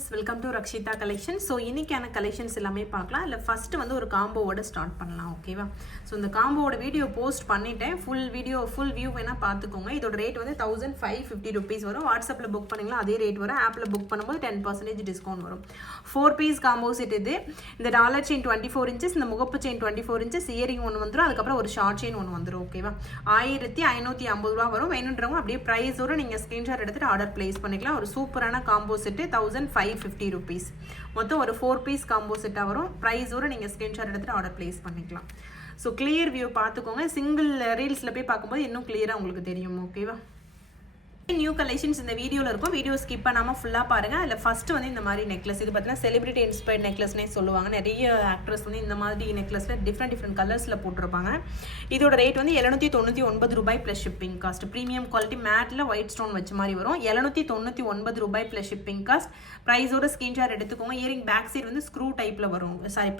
Friends welcome to Rakshitha collection so இன்றைக்கான collections எல்லாமே பார்க்கலாம். இல்லை ஃபஸ்ட்டு வந்து ஒரு காம்போவோட ஸ்டார்ட் பண்ணலாம் ஓகேவா ஸோ இந்த காம்போவோட வீடியோ போஸ்ட் பண்ணிட்டேன். ஃபுல் வீடியோ ஃபுல் வியூ வேணால் பார்த்துக்கோங்க. இதோட ரேட் வந்து தௌசண்ட் ஃபைவ் ஃபிஃப்டி ருபீஸ் வரும். வாட்ஸ்அப்பில் புக் பண்ணிங்களா அதே ரேட் வரும். ஆப்பில் புக் பண்ணும்போது டென் பர்சன்டேஜ் டிஸ்கவுண்ட் வரும். ஃபோர் பீஸ் காம்போ செட் இது. இந்த dollar chain twenty four inches இந்த முகப்பு chain twenty four inches earring ஒன்று வந்துடும் அதுக்கப்புறம் ஒரு ஷார்ட் செயின் ஒன்று வந்துடும் ஓகேவா ஆயிரத்தி ஐநூற்றி ஐம்பது ரூபா வரும். வேணுன்றவங்க அப்படியே ப்ரைஸோடு நீங்கள் ஸ்க்ரீன்ஷாட் எடுத்துகிட்டு ஆர்டர் ப்ளேஸ் பண்ணிக்கலாம். ஒரு சூப்பரான combo set thousand five fifty rupees மொத்தம் ஒரு ஃபோர் பீஸ் காம்போ செட்டாக வரும். ப்ரைஸோட நீங்கள் ஸ்க்ரீன்ஷாட் எடுத்துகிட்டு ஆர்டர் ப்ளேஸ் பண்ணிக்கலாம். ஸோ கிளியர் வியூ பார்த்துக்கோங்க. சிங்கிள் ரீல்ஸில் போய் பார்க்கும்போது இன்னும் கிளியராக உங்களுக்கு தெரியும். ஓகேவா நியூ கலெக்ஷன்ஸ் இந்த வீடியோவில் இருக்கும். வீடியோ ஸ்கிப் பண்ணாமல் ஃபுல்லாக பாருங்கள் அதில் ஃபஸ்ட்டு வந்து இந்த மாதிரி நெக்லஸ் இது பார்த்தீங்கன்னா செலிபிரிட்டி இன்ஸ்பயர்ட் நெக்லஸ்னே சொல்லுவாங்க. நிறைய ஆக்ட்ரஸ் வந்து இந்த மாதிரி நெக்லஸில் டிஃப்ரெண்ட் டிஃப்ரெண்ட் கலர்ஸில் போட்டிருப்பாங்க. இதோட ரேட் வந்து எழுநூற்றி தொண்ணூற்றி ஒன்பது ரூபாய் plus shipping cost premium quality மேட்டில் ஒயிட் ஸ்டோன் வச்ச மாதிரி வரும். எழுநூற்றி தொண்ணூற்றி ஒன்பது ரூபாய் ப்ளஸ் ஷிப்பிங் காஸ்ட் ப்ரைஸோட ஸ்கிரீன்ஷாட் எடுத்துக்கோங்க. இயரிங் பேக் சைடு வந்து ஸ்க்ரூ டைப்பில் வரும். சாரி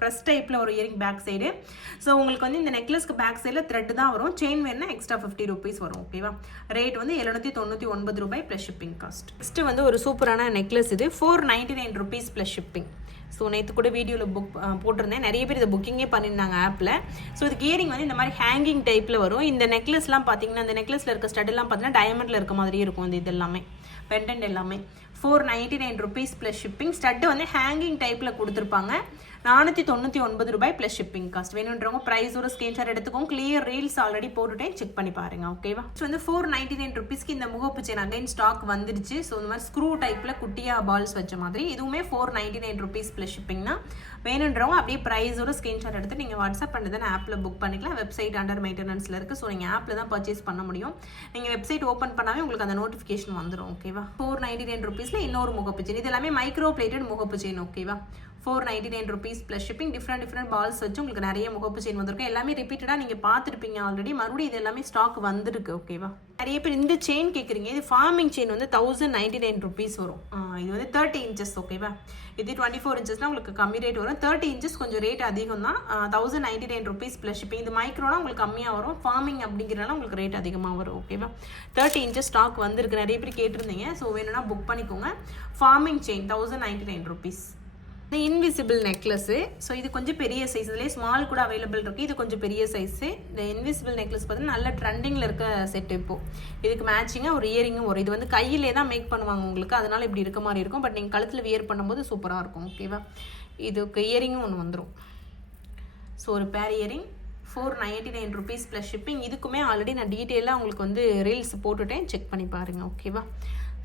ப்ரெஸ் டைப்பில் வரும் இயரிங் பேக் சைடு ஸோ உங்களுக்கு வந்து இந்த நெக்லஸ்க்கு பேக் சைடில் த்ரெட் தான் வரும். செயின் வேணுன்னா எக்ஸ்ட்ரா ஃபிஃப்டி ருபீஸ் வரும். ஓகேவா ரேட் வந்து எழுநூற்றி தொண்ணூற்றி ஒன்பது ரூபாய் ப்ளஸ் ஷிப்பிங் காஸ்ட் நெக்ஸ்ட் வந்து ஒரு சூப்பரான நெக்லஸ் இது. Four ninety nine rupees plus shipping so நேற்று கூட வீடியோவில் புக் போட்டிருந்தேன். நிறைய பேர் இதை புக்கிங்கே பண்ணியிருந்தாங்க ஆப்பில் ஸோ இதுக்கு இயரிங் வந்து இந்த மாதிரி ஹேங்கிங் டைப்பில் வரும். இந்த நெக்லஸ்லாம் பார்த்தீங்கன்னா இந்த நெக்லஸில் இருக்க ஸ்டட்லாம் பார்த்தீங்கன்னா டைமண்டில் இருக்க மாதிரி இருக்கும். இந்த இது எல்லாமே பெண்டன்ட் எல்லாமே. Four ninety nine rupees plus shipping stud வந்து ஹேங்கிங் டைப்பில் கொடுத்துருப்பாங்க. நானூற்றி தொண்ணூற்றி ஒன்பது ரூபாய் ப்ளஸ் ஷிப்பிங் காஸ்ட் வேணுன்றவங்க ப்ரைஸோட ஸ்க்ரீன்ஷாட் எடுத்துக்கோங்க. கிளியர் ரீல்ஸ் ஆல்ரெடி போட்டுட்டேன். செக் பண்ணி பாருங்க. ஓகேவா ஸோ வந்து ஃபோர் நைன்டி நைன் ருபீஸ்க்கு இந்த முகப்பு செயின் அகைன் ஸ்டாக் வந்துருச்சு. ஸோ இந்த மாதிரி ஸ்க்ரூ டைப்பில் குட்டியாக பால்ஸ் வச்ச மாதிரி. இதுவுமே four ninety nine rupees plus ஷிப்பிங்னா வேணுன்றவங்க அப்படியே ப்ரைஸோட ஸ்க்ரீன்ஷாட் எடுத்து நீங்கள் வாட்ஸ்அப் பண்ணி தான் ஆப்பில் புக் பண்ணிக்கலாம். வெப்சைட் அண்டர் மெயின்டெனன்ஸில் இருக்குது ஸோ நீங்கள் ஆப்பில் தான் பர்ச்சேஸ் பண்ண முடியும். நீங்கள் வெப்சைட் ஓப்பன் பண்ணாவே உங்களுக்கு அந்த நோட்டிஃபிகேஷன் வந்துடும் ஓகேவா ஃபோர் நைன்டி நைன் ருபீஸில் இன்னொரு முகப்பு செயின் இது எல்லாமே மைக்ரோ பிளேட்டட் முகப்பு செயின் ஓகேவா four ninety nine rupees plus shipping different different balls வச்சு உங்களுக்கு நிறைய முகப்பு செயின் வந்திருக்கும். எல்லாமே ரிப்பீட்டடாக நீங்கள் பார்த்துருப்பீங்க ஆல்ரெடி மறுபடியும் இது எல்லாமே ஸ்டாக் வந்திருக்கு ஓகேவா நிறைய பேர் இந்த செயின் கேட்குறீங்க இது ஃபார்மிங் செயின் வந்து தௌசண்ட் நைன்டி நைன் ருபீஸ் வரும் இது வந்து தேர்ட்டி இன்ச்சஸ் ஓகேவா இது டுவெண்ட்டி ஃபோர் இன்ச்சஸ்னால் உங்களுக்கு கம்மி ரேட் வரும். தேர்ட்டி இன்ச்சஸ் கொஞ்சம் ரேட் அதிகம் தான். Thousand ninety nine rupees plus shipping இது மைக்ரோனா உங்களுக்கு கம்மியாக வரும். ஃபார்மிங் அப்படிங்கிறனால உங்களுக்கு ரேட் அதிகமாக வரும் ஓகேவா தேர்ட்டி இன்ச்சஸ் ஸ்டாக் வந்திருக்கு. நிறைய பேர் கேட்டிருந்தீங்க. ஸோ வேணும்னா புக் பண்ணிக்கோங்க. Forming chain thousand ninety nine rupees இந்த இன்விசிபிள் நெக்லஸ்ஸு ஸோ இது கொஞ்சம் பெரிய சைஸ் இதுலேயே ஸ்மால் கூட அவைலபிள் இருக்குது இது கொஞ்சம் பெரிய சைஸு இந்த இன்விசிபிள் நெக்லஸ் பார்த்தீங்கன்னா நல்ல ட்ரெண்டிங்கில் இருக்க செட் இப்போது இதுக்கு மேட்சிங்காக ஒரு இயரிங்கும் வரும் இது வந்து கையிலே தான் மேக் பண்ணுவாங்க உங்களுக்கு. அதனால் இப்படி இருக்க மாதிரி இருக்கும். பட் நீங்கள் கழுத்தில் வியர் பண்ணும்போது சூப்பராக இருக்கும். ஓகேவா இதுக்கு இயரிங்கும் ஒன்று வந்துடும் ஸோ ஒரு pair earring four ninety nine rupees plus shipping இதுக்குமே ஆல்ரெடி நான் டீட்டெயிலாக உங்களுக்கு வந்து ரீல்ஸ் போட்டுட்டேன். செக் பண்ணி பாருங்கள் ஓகேவா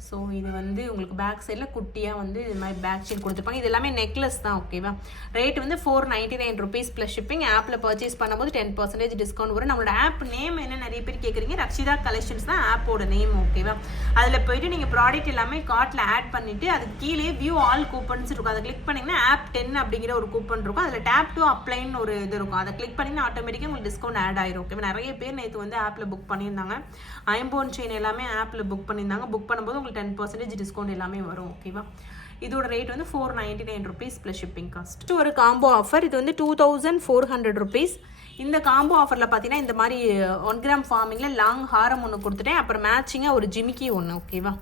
ஸோ இது வந்து உங்களுக்கு பேக் சைடில் குட்டியாக வந்து இது மாதிரி பேக் செயின் கொடுத்துருப்பாங்க. இது எல்லாமே நெக்லஸ் தான் ஓகேவா ரேட் வந்து four ninety nine rupees plus shipping ஆப்பில் பர்ச்சேஸ் பண்ணும்போது டென் பர்சன்டேஜ் டிஸ்கவுண்ட் வரும். நம்மளோட ஆப் நேம் என்ன நிறைய பேர் கேட்குறீங்க ரக்ஷிதா கலெக்ஷன்ஸ் தான் ஆப்போட நேம் ஓகேவா அதில் போயிட்டு நீங்கள் ப்ராடக்ட் எல்லாமே கார்ட்டில் ஆட் பண்ணிவிட்டு அதுக்கு கீழே வியூ ஆல் கூப்பன்ஸ் இருக்கும். அதை கிளிக் பண்ணிங்கன்னா ஆப் டென் அப்படிங்கிற ஒரு கூப்பன் இருக்கும். அதில் டேப் டு அப்ளைன்னு ஒரு இது இருக்கும். அதை கிளிக் பண்ணிங்கன்னா ஆட்டோமேட்டிக்காக உங்களுக்கு டிஸ்கவுண்ட் ஆட் ஆயிரும் ஓகேவா நிறைய பேர் நேற்று வந்து ஆப்பில் புக் பண்ணியிருந்தாங்க. ஐம்போன் செயின் எல்லாமே ஆப்பில் புக் பண்ணியிருந்தாங்க. புக் பண்ணும்போது உங்களுக்கு டென் பர்சன்டேஜ் டிஸ்கவுண்ட் எல்லாமே வரும் ஓகேவா இதோட ரேட் வந்து four ninety nine rupees plus shipping cost ஒரு காம்போ ஆஃபர் இது வந்து two thousand four hundred rupees இந்த காம்போ ஆஃபரில் பார்த்தீங்கன்னா இந்த மாதிரி ஒன் கிராம் ஃபார்மிங்கில் லாங் ஹாரம் ஒன்று கொடுத்துட்டேன். அப்புறம் மேட்சிங்காக ஒரு ஜிமிக்கி ஒன்று ஓகேவா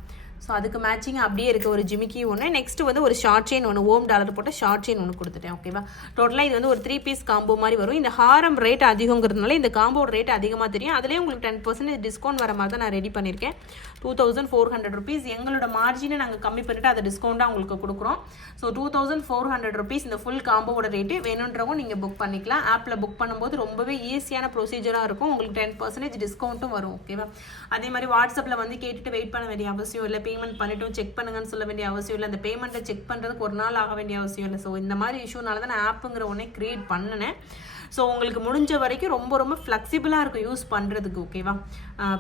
ஸோ அதுக்கு மேட்சிங் அப்படியே இருக்க. ஒரு ஜிமிக்கி ஒன்று நெக்ஸ்ட் வந்து ஒரு ஷார்ட் செயின் ஒன்று ஓம் டாலர் போட்ட ஷார்ட் செயின் ஒன்று கொடுத்துட்டேன். ஓகேவா டோட்டலாக இது வந்து ஒரு த்ரீ பீஸ் காம்போ மாதிரி வரும். இந்த ஹாரம் ரேட் அதிகங்கிறதுனால இந்த காம்போட ரேட் அதிகமாக தெரியும். அதிலே உங்களுக்கு டென் பர்சன்டேஜ் டிஸ்கவுண்ட் வர மாதிரி தான் நான் ரெடி பண்ணியிருக்கேன். Two thousand four hundred rupees எங்களோட மார்ஜினை நாங்கள் கம்மி பண்ணிட்டு அதை டிஸ்கவுண்ட்டாக உங்களுக்கு கொடுக்குறோம். So two thousand four hundred rupees இந்த ஃபுல் காம்போட ரேட்டு வேணுன்றவங்க நீங்கள் புக் பண்ணிக்கலாம். ஆப்பில் புக் பண்ணும்போது ரொம்பவே ஈஸியான ப்ரொசீஜராக இருக்கும். உங்களுக்கு டென் பர்சன்டேஜ் டிஸ்கவுண்ட்டும் வரும். ஓகேவா அதே மாதிரி வாட்ஸ்அப்பில் வந்து கேட்டுட்டு வெயிட் பண்ண வேண்டிய அவசியம் இல்லை. பேமெண்ட் பண்ணிட்டோம் செக் பண்ணுங்கன்னு சொல்ல வேண்டிய அவசியம் இல்லை. அந்த பேமெண்ட்டை செக் பண்ணுறதுக்கு ஒரு நாள் ஆக வேண்டிய அவசியம் இல்லை. ஸோ இந்த மாதிரி இஷ்யூனால தான் நான் ஆப்புங்கிற ஒன்றே க்ரியேட் பண்ணினேன். ஸோ உங்களுக்கு முடிஞ்ச வரைக்கும் ரொம்ப ரொம்ப ஃப்ளெக்சிபிளாக இருக்கும் யூஸ் பண்ணுறதுக்கு ஓகேவா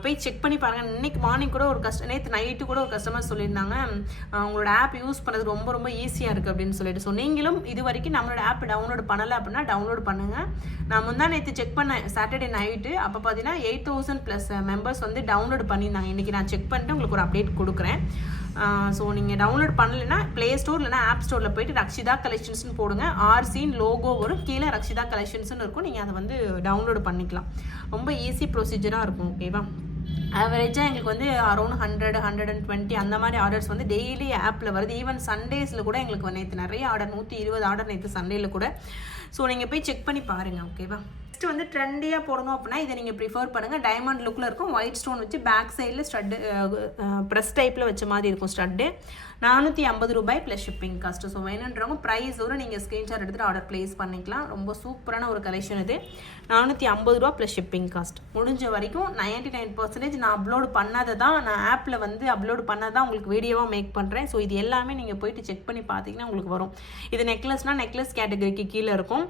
போய் செக் பண்ணி பாருங்கள் இன்னைக்கு மார்னிங் கூட ஒரு கஸ்ட நேற்று நைட்டு கூட ஒரு கஸ்டமர் சொல்லியிருந்தாங்க உங்களோட ஆப் யூஸ் பண்ணுறது ரொம்ப ரொம்ப ஈஸியாக இருக்குது அப்படின்னு சொல்லிட்டு. ஸோ நீங்களும் இது வரைக்கும் நம்மளோட ஆப் டவுன்லோட் பண்ணலை அப்படின்னா டவுன்லோட் பண்ணுங்கள் நான் முந்தா நேற்று செக் பண்ணேன் சாட்டர்டே நைட்டு அப்போ பார்த்தீங்கன்னா எயிட் தௌசண்ட் ப்ளஸ் மெம்பர்ஸ் வந்து டவுன்லோட் பண்ணியிருந்தாங்க. இன்றைக்கி நான் செக் பண்ணிட்டு உங்களுக்கு ஒரு அப்டேட் கொடுக்குறேன். ஸோ நீங்கள் டவுன்லோட் பண்ணலைன்னா ப்ளே ஸ்டோர் இல்லைனா ஆப் ஸ்டோரில் போயிட்டு ரக்ஷிதா கலெக்ஷன்ஸ்னு போடுங்க. ஆர்சின் லோகோ வரும். கீழே ரக்ஷிதா கலெக்ஷன்ஸ்னு இருக்கும். நீங்கள் அதை வந்து டவுன்லோட் பண்ணிக்கலாம். ரொம்ப ஈஸி ப்ரொசீஜராக இருக்கும் ஓகேவா ஆவரேஜாக எங்களுக்கு வந்து around hundred hundred and twenty அந்த மாதிரி ஆர்டர்ஸ் வந்து டெய்லி ஆப்பில் வருது. ஈவன் சண்டேஸில் கூட எங்களுக்கு நேற்று நிறைய ஆர்டர் நூற்றி இருபது ஆர்டர் நேற்று சண்டேயில் கூட. ஸோ நீங்கள் போய் செக் பண்ணி பாருங்கள் ஓகேவா நெக்ஸ்ட் வந்து ட்ரெண்டியாக போடணும் அப்படின்னா இதை நீங்கள் ப்ரிஃபர் பண்ணுங்கள் டைமண்ட் லுக்கில் இருக்கும். ஒயிட் ஸ்டோன் வச்சு பேக் சைடில் ஸ்டட்டு ப்ரெஸ் டைப்பில் வச்ச மாதிரி இருக்கும் ஸ்டட்டு நானூற்றி ஐம்பது ரூபாய் ப்ளஸ் ஷிப்பிங் காஸ்ட் ஸோ வேணுன்றவங்க ப்ரைஸ் ஒரு நீங்கள் ஸ்க்ரீன்ஷாட் எடுத்துகிட்டு ஆர்டர் ப்ளேஸ் பண்ணிக்கலாம். ரொம்ப சூப்பரான ஒரு கலெக்ஷன் இது. நானூற்றி ஐம்பது ரூபா ப்ளஸ் ஷிப்பிங் காஸ்ட் முடிஞ்ச வரைக்கும் நைன்ட்டி நைன் பர்சன்டேஜ் நான் அப்லோட் பண்ணதை தான் நான் ஆப்பில் வந்து அப்லோட் பண்ணதான் உங்களுக்கு வீடியோவாக மேக் பண்ணுறேன் ஸோ இது எல்லாமே நீங்கள் போயிட்டு செக் பண்ணி பார்த்தீங்கன்னா உங்களுக்கு வரும். இது நெக்லஸ்னால் நெக்லஸ் கேட்டகரிக்கு கீழே இருக்கும்.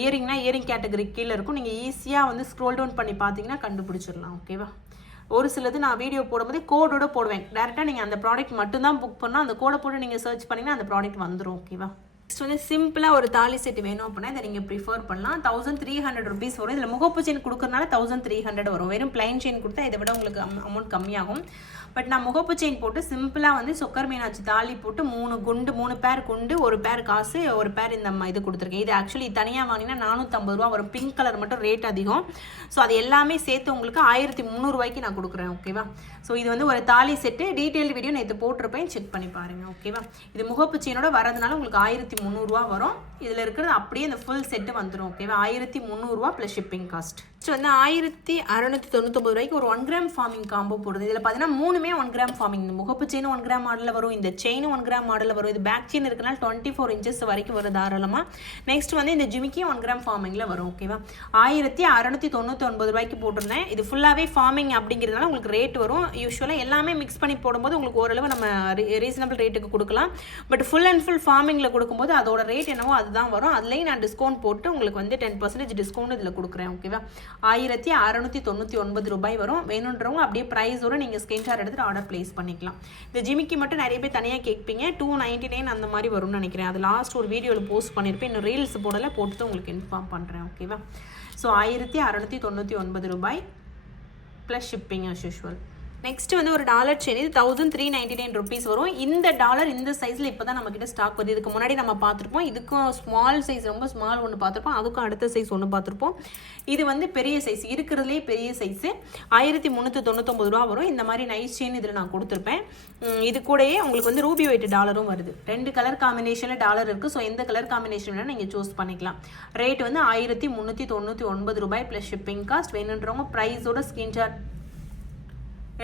இயரிங்னா இயரிங் கேட்டகரிக்கு கீழே இருக்கும். நீங்கள் ஈஸியாக வந்து ஸ்க்ரோல் டவுன் பண்ணி பார்த்தீங்கன்னா கண்டுபிடிச்சிடலாம் ஓகேவா ஒரு சிலது நான் வீடியோ போடும்போது கோடோட போடுவேன். டேரெக்டாக நீங்கள் அந்த ப்ராடக்ட் மட்டும்தான் புக் பண்ணால் அந்த கோடை போட்டு நீங்கள் சர்ச் பண்ணிங்கன்னா அந்த ப்ராடக்ட் வந்துடும் ஓகேவா நெக்ஸ்ட் வந்து சிம்பிளாக ஒரு தாலி செட் வேணும் அப்படின்னா இதை நீங்கள் ப்ரிஃபர் பண்ணலாம். தௌசண்ட் த்ரீ ஹண்ட்ரட் ருபீஸ் வரும். இதில் முகப்பு செயின் கொடுக்குறதுனால தௌசண்ட் த்ரீ ஹண்ட்ரட் வரும். வெறும் பிளைன் செயின் கொடுத்தா இதை விட உங்களுக்கு அமௌண்ட் கம்மியாகும். பட் நான் முகப்பு செயின் போட்டு சிம்பிளாக வந்து சொக்கர் மீனாட்சி தாலி போட்டு மூணு குண்டு மூணு பேர் குண்டு ஒரு பேர் காசு ஒரு பேர் இந்த இது கொடுத்துருக்கேன். இது ஆக்சுவலி தனியாக வாங்கினா நானூற்றம்பது ரூபா வரும். பிங்க் கலர் மட்டும் ரேட் அதிகம். ஸோ அது எல்லாமே சேர்த்து உங்களுக்கு ஆயிரத்தி முந்நூறுவாய்க்கு நான் கொடுக்குறேன். ஓகேவா ஸோ இது வந்து ஒரு தாலி செட்டு டீட்டெயில் வீடியோ நேற்று போட்டிருப்பேன். செக் பண்ணி பாருங்கள் ஓகேவா இது முகப்பு செயினோட வரதுனால உங்களுக்கு ஆயிரத்தி முந்நூறுரூவா வரும். இதில் இருக்கிறது அப்படியே இந்த ஃபுல் செட்டு வந்துடும் ஓகேவா ஆயிரத்தி முந்நூறுரூவா ப்ளஸ் ஷிப்பிங் காஸ்ட் ஸோ வந்து ஆயிரத்தி அறநூற்றி தொண்ணூத்தொம்பது ரூபாய்க்கு ஒரு ஒன் கிராம் ஃபார்மிங் காம்போ போடுது இதில் பார்த்தீங்கன்னா மூணுமே ஒன் கிராம் ஃபார்மிங் இந்த முகப்பு செயினும் ஒன் கிராம் மாடலில் வரும் இந்த செயினும் ஒன் கிராம் மாடலில் வரும். இது பேக் செயின் இருக்கனால டுவெண்ட்டி ஃபோர் இன்ச்சஸ் வரைக்கும் வரும் தாராளமாக நெக்ஸ்ட் வந்து இந்த ஜிமிக்கியும் ஒன் கிராம் ஃபார்மிங்கில் வரும் ஓகேவா ஆயிரத்தி அறநூற்றி தொண்ணூற்றி ஒன்பது ரூபாய்க்கு போட்டிருந்தேன். இது ஃபுல்லாகவே ஃபார்மிங் அப்படிங்கிறதுனால உங்களுக்கு ரேட் வரும். யூஸ்வலாக எல்லாமே மிக்ஸ் பண்ணி போடும்போது உங்களுக்கு ஓரளவு நம்ம ரீசனபிள் ரேட்டுக்கு கொடுக்கலாம். பட் ஃபுல் அண்ட் ஃபுல் ஃபார்மிங்கில் கொடுக்கும்போது அதோட ரேட் என்னவோ அதுதான் வரும். அதுலேயும் நான் டிஸ்கவுண்ட் போட்டு உங்களுக்கு வந்து டென் பர்சன்டேஜ் டிஸ்கவுண்ட் இதில் கொடுக்குறேன் ஓகேவா ஆயிரத்தி அறநூற்றி தொண்ணூற்றி ஒன்பது ரூபாய் வரும். வேணுன்றவங்க அப்படியே ப்ரைஸோட நீங்கள் ஸ்க்ரீன்ஷாட் எடுத்துட்டு ஆர்டர் ப்ளேஸ் பண்ணிக்கலாம். இந்த ஜிமிக்கி மட்டும் நிறைய பேர் தனியாக கேட்பீங்க. டூ நைன்ட்டி நைன் அந்த மாதிரி வரும்னு நினைக்கிறேன். அது லாஸ்ட் ஒரு வீடியோவில் போஸ்ட் பண்ணியிருப்பேன் இன்னும் ரீல்ஸ் போடலை போட்டு உங்களுக்கு இன்ஃபார்ம் பண்ணுறேன் ஓகேவா ஸோ ஆயிரத்தி அறநூற்றி தொண்ணூற்றி ஒன்பது ரூபாய் plus shipping as usual next வந்து ஒரு டாலர் செயின் இது thousand three ninety nine rupees வரும். இந்த டாலர் இந்த சைஸில் இப்போ தான் நம்மக்கிட்ட ஸ்டாக் வருது. இதுக்கு முன்னாடி நம்ம பார்த்துருப்போம். இதுக்கும் ஸ்மால் சைஸ் ரொம்ப ஸ்மால் ஒன்று பார்த்துருப்போம். அதுக்கும் அடுத்த சைஸ் ஒன்று பார்த்துருப்போம். இது வந்து பெரிய சைஸ் இருக்கிறதுலே பெரிய சைஸு ஆயிரத்தி முந்நூற்றி தொண்ணூத்தொம்பது ரூபா வரும். இந்த மாதிரி நைஸ் செயின் இதில் நான் கொடுத்துருப்பேன். இது கூடயே உங்களுக்கு வந்து ரூபி ஒயிட் டாலரும் வருது. ரெண்டு கலர் காம்பினேஷனில் டாலர் இருக்குது ஸோ எந்த கலர் காம்பினேஷன் வேணால் நீங்கள் சூஸ் பண்ணிக்கலாம். ரேட் வந்து ஆயிரத்தி முந்நூற்றி தொண்ணூற்றி ஒன்பது ரூபாய் ப்ளஸ் ஷிப்பிங் காஸ்ட் வேணுன்றவங்க ப்ரைஸோட ஸ்கிரீன்ஷாட்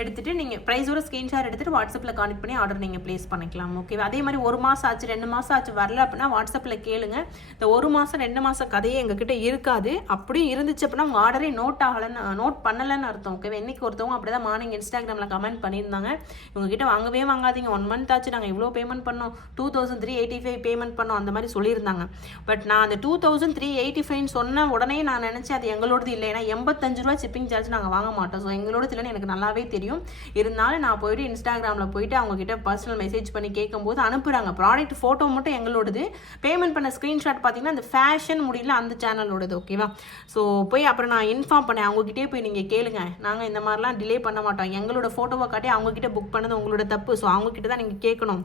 எடுத்துகிட்டு நீங்கள் ப்ரைஸோட ஸ்க்ரீன்ஷாட் எடுத்துகிட்டு வாட்ஸ்அப்பில் கனெக்ட் பண்ணி ஆர்டர் நீங்கள் ப்ளேஸ் பண்ணிக்கலாம். ஓகேவா அதே மாதிரி ஒரு மாதம் ஆச்சு ரெண்டு மாதம் ஆச்சு வரல அப்படின்னா வாட்ஸ்அப்பில் கேளுங்க. இந்த ஒரு மாதம் ரெண்டு மாதம் கதையே எங்ககிட்ட இருக்காது. அப்படியும் இருந்துச்சு அப்படின்னா உங்கள் ஆர்டரே நோட் ஆகலைன்னு நோட் பண்ணலைன்னு அர்த்தம் ஓகேவா இன்னைக்கு ஒருத்தவங்க அப்படி தான் மார்னிங் இன்ஸ்டாகிராமில் கமெண்ட் பண்ணியிருந்தாங்க. இவங்ககிட்ட வாங்கவே வாங்காதீங்க. ஒன் மந்த் ஆச்சு நாங்கள் இவ்வளோ பேமெண்ட் பண்ணோம். Two thousand three eighty five payment பண்ணோம். அந்த மாதிரி சொல்லியிருந்தாங்க. பட் நான் அந்த டூ தௌசண்ட் த்ரீ எயிட்டி ஃபைவ்னு சொன்ன உடனே நான் நினச்சேன் அது எங்களோடது இல்லை. ஏன்னா எண்பத்தஞ்சு ரூபா ஷிப்பிங் சார்ஜ் நாங்கள் வாங்க மாட்டோம். ஸோ எங்களோடது இல்லைன்னு எனக்கு நல்லாவே தெரியும். இருந்தாலும் நான் போயிட்டு இன்ஸ்டாகிராமில் போயிட்டு அவங்கக்கிட்ட பர்சனல் மெசேஜ் பண்ணி கேட்கும்போது அனுப்புகிறாங்க ப்ராடக்ட் ஃபோட்டோ மட்டும் எங்களோடது. பேமெண்ட் பண்ண ஸ்க்ரீன்ஷாட் பார்த்தீங்கன்னா அந்த ஃபேஷன் முடியல அந்த சேனலோடது ஓகேவா ஸோ போய் அப்புறம் நான் இன்ஃபார்ம் பண்ணேன். அவங்ககிட்டயே போய் நீங்கள் கேளுங்க. நாங்கள் இந்த மாதிரிலாம் டிலே பண்ண மாட்டோம். எங்களோட ஃபோட்டோவை காட்டி அவங்ககிட்ட புக் பண்ணது உங்களோட தப்பு. ஸோ அவங்ககிட்ட தான் நீங்கள் கேட்கணும்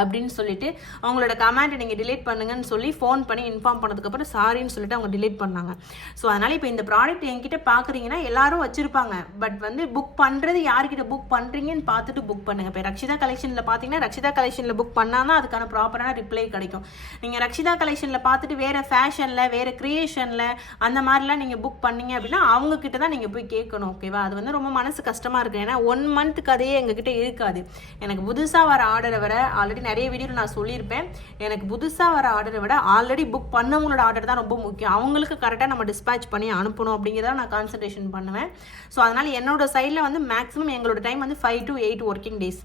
அப்படின்னு சொல்லிட்டு அவங்களோட கமெண்ட்டை நீங்கள் டிலீட் பண்ணுங்கன்னு சொல்லி ஃபோன் பண்ணி இன்ஃபார்ம் பண்ணதுக்கப்புறம் சாரின்னு சொல்லிட்டு அவங்க டிலேட் பண்ணாங்க. ஸோ அதனால் இப்போ இந்த ப்ராடக்ட் என்கிட்ட பார்க்குறீங்கன்னா எல்லாரும் வச்சுருப்பாங்க. பட் வந்து புக் பண்ணுறது யார்கிட்ட புக் பண்ணுறீங்கன்னு பார்த்துட்டு புக் பண்ணுங்கள் இப்போ ரக்ஷிதா கலெக்ஷனில் பார்த்தீங்கன்னா ரக்ஷிதா கலெக்ஷனில் புக் பண்ணால் தான் அதுக்கான ப்ராப்பரான ரிப்ளை கிடைக்கும். நீங்கள் ரக்ஷிதா கலெக்ஷனில் பார்த்துட்டு வேறு ஃபேஷனில் வேறு க்ரியேஷனில் அந்த மாதிரிலாம் நீங்கள் புக் பண்ணீங்க அப்படின்னா அவங்கக்கிட்ட தான் நீங்கள் போய் கேட்கணும். ஓகேவா அது வந்து ரொம்ப மனசு கஷ்டமாக இருக்குது ஏன்னா ஒன் மந்த் கதையே எங்ககிட்ட இருக்காது. எனக்கு புதுசாக வர ஆர்டரை வர ஆல்ரெடி நிறைய வீடியோவில் நான் சொல்லியிருப்பேன். எனக்கு புதுசாக வர ஆர்டரை விட ஆல்ரெடி புக் பண்ணவங்களோட ஆர்டர் தான் ரொம்ப முக்கியம். அவங்களுக்கு கரெக்டாக நம்ம டிஸ்பேச் பண்ணி அனுப்பணும் அப்படிங்கிறத நான் கான்சன்ட்ரேஷன் பண்ணுவேன். ஸோ அதனால் என்னோட சைடில் வந்து மேக்ஸிமம் எங்களோட டைம் வந்து five to eight working days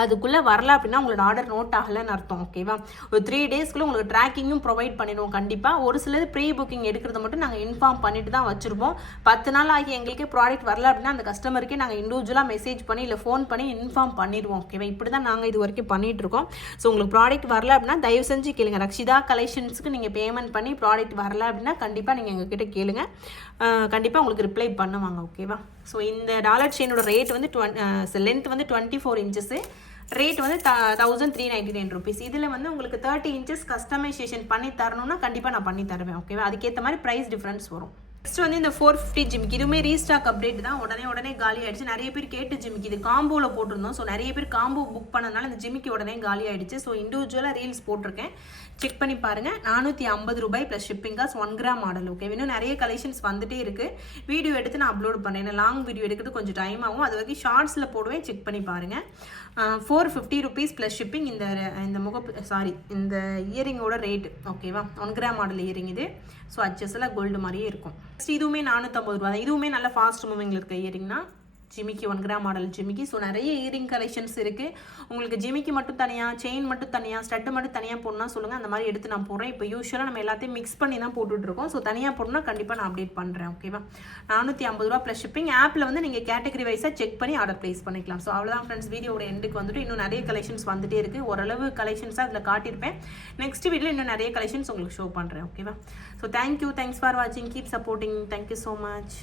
அதுக்குள்ளே வரல அப்படின்னா உங்களோட ஆர்டர் நோட் ஆகலைன்னு அர்த்தம் ஓகேவா ஒரு த்ரீ டேஸ்க்குள்ளே உங்களுக்கு ட்ராக்கிங்கும் ப்ரொவைட் பண்ணிடுவோம் கண்டிப்பாக ஒரு சிலது ப்ரீ புக்கிங் எடுக்கிறத மட்டும் நாங்கள் இன்ஃபார்ம் பண்ணிட்டு தான் வச்சுருப்போம். பத்து நாள் ஆகி எங்களுக்கே ப்ராடக்ட் வரல அப்படின்னா அந்த கஸ்டமருக்கே நாங்கள் இண்டிவிஜுவலாக மெசேஜ் பண்ணி இல்லை ஃபோன் பண்ணி இன்ஃபார்ம் பண்ணிடுவோம் ஓகேவா இப்படி தான் நாங்கள் இது வரைக்கும் பண்ணிகிட்டு இருக்கோம். ஸோ உங்களுக்கு ப்ராடக்ட் வரல அப்படின்னா தயவு செஞ்சு கேளுங்க. ரக்ஷிதா கலெக்ஷன்ஸுக்கு நீங்கள் பேமெண்ட் பண்ணி ப்ராடக்ட் வரல அப்படின்னா கண்டிப்பாக நீங்கள் எங்ககிட்ட கேளுங்க. கண்டிப்பாக உங்களுக்கு ரிப்ளை பண்ணுவாங்க ஓகேவா ஸோ இந்த டாலர் செயினோட ரேட் வந்து டுவென் லென்த் வந்து டுவெண்ட்டி ஃபோர் இன்ச்சஸு ரேட் வந்து thousand three ninety nine rupees இதில் வந்து உங்களுக்கு தேர்ட்டி இன்ச்சஸ் கஸ்டமைசேஷன் பண்ணி தரணும்னா கண்டிப்பாக நான் பண்ணி தருவேன் ஓகேவா அதுக்கேற்ற மாதிரி ப்ரைஸ் டிஃப்ரென்ஸ் வரும். நெக்ஸ்ட் வந்து இந்த ஃபோர் ஃபிஃப்டி ஜிமிக்கு இதுவுமே ரீஸ்டாக் அப்டேட் தான். உடனே உடனே காலி ஆயிடுச்சு. நிறைய பேர் கேட்டு ஜிமிக்கு இது காம்போவில் போட்டிருந்தோம். ஸோ நிறைய பேர் காம்போ புக் பண்ணதுனால இந்த ஜிமிக்கி உடனே காலி ஆயிடுச்சு. ஸோ இண்டிவிஜுவலாக ரீல்ஸ் போட்டிருக்கேன். செக் பண்ணி பாருங்கள் நானூற்றி ஐம்பது ரூபாய் plus shipping cause one gram model okay இன்னும் நிறைய கலெக்ஷன்ஸ் வந்துட்டே இருக்கு. வீடியோ எடுத்து நான் அப்லோட் பண்ணேன். லாங் வீடியோ எடுக்கிறது கொஞ்சம் டைம் ஆகும். அது வரைக்கும் ஷார்ட்ஸில் போடுவேன். செக் பண்ணி பாருங்கள் four fifty rupees plus shipping இந்த இந்த முகப்பு சாரி இந்த இயரிங்கோட ரேட்டு ஓகேவா ஒன் கிராம் மாடல் இயரிங் இது. ஸோ அச்சஸில் கோல்டு மாதிரியே இருக்கும். நெக்ஸ்ட் இதுவுமே நானூற்றம்பது ரூபா தான். இதுவுமே நல்ல ஃபாஸ்ட் மூவிங்கில் இருக்க இயரிங்னா ஜிமிக்கி ஒன் கிராம் மாடல் ஜிமிக்கி. ஸோ நிறைய இயரிங் கலெக்ஷன்ஸ் இருக்குது உங்களுக்கு ஜிமிக்கி மட்டும் தனியாக செயின் மட்டும் தனியாக ஸ்டட்டு மட்டும் தனியாக போடணும்னா சொல்லுங்கள் அந்த மாதிரி எடுத்து நான் போடுறேன். இப்போ யூஸ்வலாக நம்ம எல்லாத்தையும் மிக்ஸ் பண்ணி தான் போட்டுட்ருக்கோம் ஸோ தனியாக போடணும்னா கண்டிப்பாக நான் அப்டேட் பண்ணுறேன் ஓகேவா நானூற்றி ஐம்பது ரூபா ப்ளஸ் ஷிப்பிங் ஆப்பில் வந்து நீங்கள் கேட்டகரி வைஸாக செக் பண்ணி ஆர்டர் ப்ளேஸ் பண்ணிக்கலாம். ஸோ அவ்வளோதான் ஃப்ரெண்ட்ஸ் வீடியோட எண்டுக்கு வந்துட்டு இன்னும் நிறைய கலெக்ஷன்ஸ் வந்துட்டே இருக்குது ஓரளவு கலெக்ஷன்ஸாக அதில் காட்டியிருப்பேன். நெக்ஸ்ட் வீடியோவில் இன்னும் நிறைய கலெக்ஷன்ஸ் உங்களுக்கு ஷோ பண்ணுறேன் ஓகேவா so thank you thanks for வாட்சிங் keep supporting thank you so much